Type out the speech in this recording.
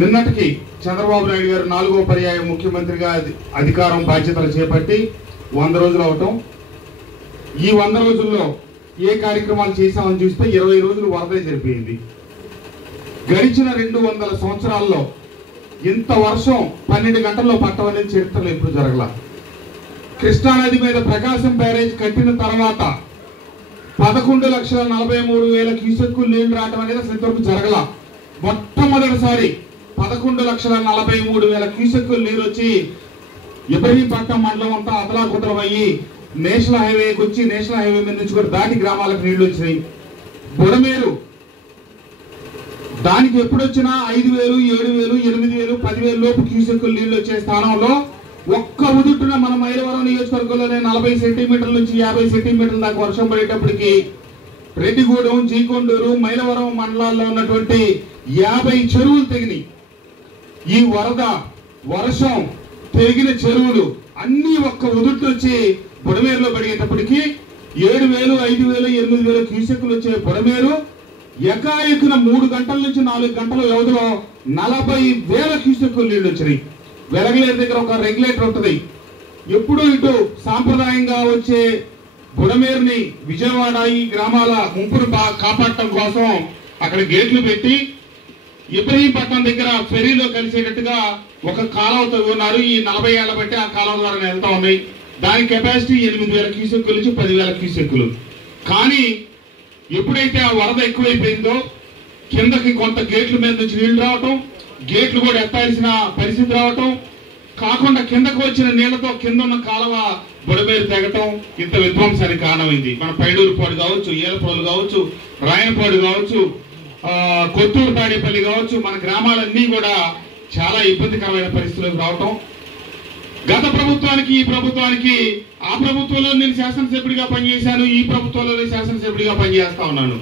నిన్నటికి చంద్రబాబు నాయుడు గారు 4వ పర్యాయం ముఖ్యమంత్రిగా అధికారం బాధ్యతలు చేపట్టి 100 రోజులు అవటం. ఈ 100 రోజుల్లో ఏ కార్యక్రమాలు చేశామని చూస్తే 20 రోజులు వరదే జరిపోయింది. గడిచిన 200 సంవత్సరాల్లో ఇంత వర్షం 12 గంటల్లో పట్టడం అనేది చరిత్రలో ఎప్పుడు జరగల. కృష్ణానది మీద ప్రకాశం బ్యారేజ్ కట్టిన తర్వాత 11,43,000 క్యూసెక్కులు నీళ్లు రావడం అనేది అసలు ఇంతవరకు జరగల. మొట్టమొదటిసారి 11,43,000 క్యూసెక్కులు నీరు వచ్చి ఇబ్రహీంపట్నం మండలం అంతా అతలాకుతలమయ్యి నేషనల్ హైవేకి వచ్చి నేషనల్ హైవే మీద నుంచి కూడా దాటి గ్రామాలకు నీళ్లు వచ్చినాయి. బుడమేరు దానికి ఎప్పుడు వచ్చినా 5,000, 7,000, 8,000, 10,000 లోపు క్యూసెక్కులు నీళ్లు వచ్చే స్థానంలో ఒక్క ఉదుటున మన మైలవరం నియోజకవర్గంలోనే 40 సెంటీమీటర్ల నుంచి 50 సెంటీమీటర్ల దాకా వర్షం పడేటప్పటికి రెడ్డిగూడెం, జీకొండూరు, మైలవరం మండలాల్లో ఉన్నటువంటి 50 చెరువులు తెగినాయి. ఈ వరద వర్షం తెగిన చెరువులు అన్ని ఒక్క ఉదుటి వచ్చి బుడమేరులో పడిగేటప్పటికి 7,000, 5,000, 8,000 క్యూసెక్కులు వచ్చే బుడమేరు ఎకాఎకున 3 గంటల నుంచి 4 గంటల వ్యవధిలో 40,000 క్యూసెక్కులు నీళ్లు వచ్చినాయి. వెలగలేరు దగ్గర ఒక రెగ్యులేటర్ ఉంటుంది. ఎప్పుడు ఇటు సాంప్రదాయంగా వచ్చే బుడమేరుని విజయవాడ ఈ గ్రామాల ముంపును కాపాడటం కోసం అక్కడ గేట్లు పెట్టి ఇబ్రహీంపట్నం దగ్గర ఫెరీలో కలిసేటట్టుగా ఒక కాలువ తవ్వున్నారు. ఈ 40 ఏళ్ల బట్టి ఆ కాలువ ద్వారా వెళ్తా ఉన్నాయి. దాని కెపాసిటీ 8,000 క్యూసెక్కుల నుంచి 10,000 క్యూసెక్కులు. కానీ ఎప్పుడైతే ఆ వరద ఎక్కువైపోయిందో కిందకి కొంత గేట్ల మీద నుంచి నీళ్లు రావటం, గేట్లు కూడా ఎత్తాల్సిన పరిస్థితి రావటం కాకుండా కిందకు వచ్చిన నీళ్లతో కింద ఉన్న కాలువ బుడమేరు తెగటం ఇంత విధ్వంసానికి కారణమైంది. మన పైడూరుపాడు కావచ్చు, ఏలపాడు కావచ్చు, రాయనపాడు కావచ్చు, కొత్తూరు తాడేపల్లి కావచ్చు, మన గ్రామాలన్నీ కూడా చాలా ఇబ్బందికరమైన పరిస్థితులకు రావటం. గత ప్రభుత్వానికి ఈ ప్రభుత్వానికి, ఆ ప్రభుత్వంలో నేను శాసనసభ్యుడిగా పనిచేశాను, ఈ ప్రభుత్వంలో శాసనసభ్యుడిగా పనిచేస్తా ఉన్నాను.